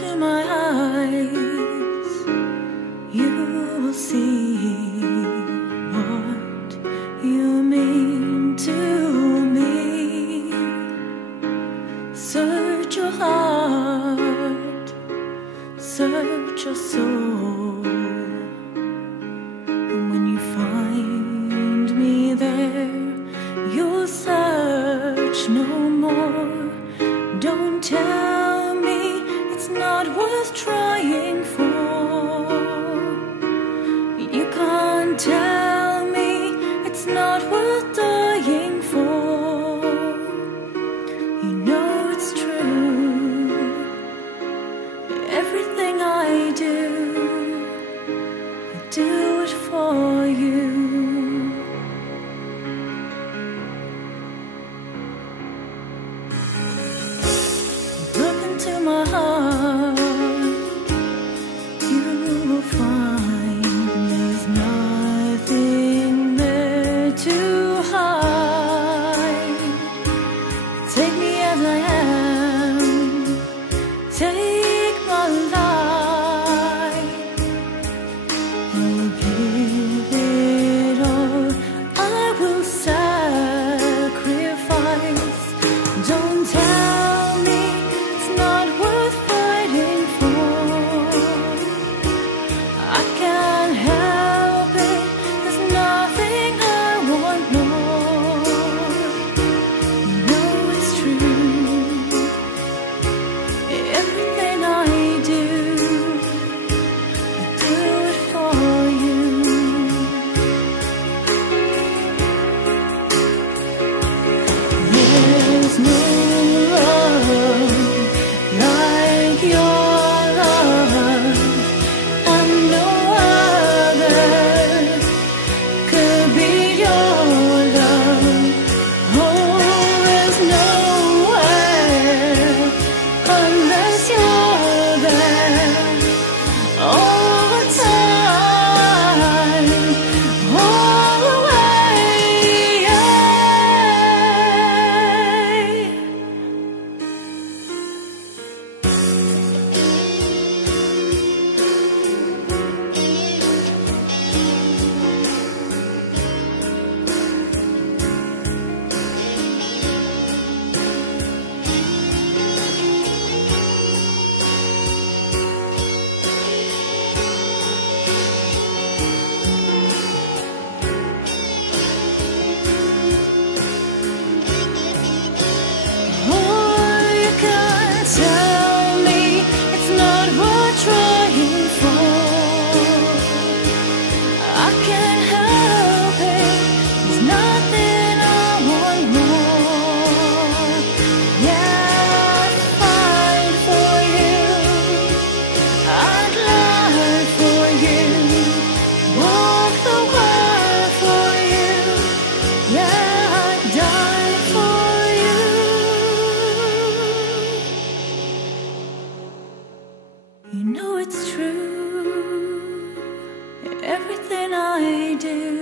into my eyes, you will see what you mean to me. Search your heart, search your soul, and when you find me there, you'll search no more. Don't tell me it's not worth trying for. You can't tell me it's not worth dying for. You know it's true. Everything I do it for you. To my heart, you will find there's nothing there to hide. Take me as I am, take my life, and give it all. I will sacrifice. Don't tell me not worth fighting for. I can't help it, there's nothing I want more. You know it's true. Everything I do it for you. There's no love like your love, and no other could be your love. Oh, there's nowhere unless you're there all the time, all the way. You know it's true. Everything I do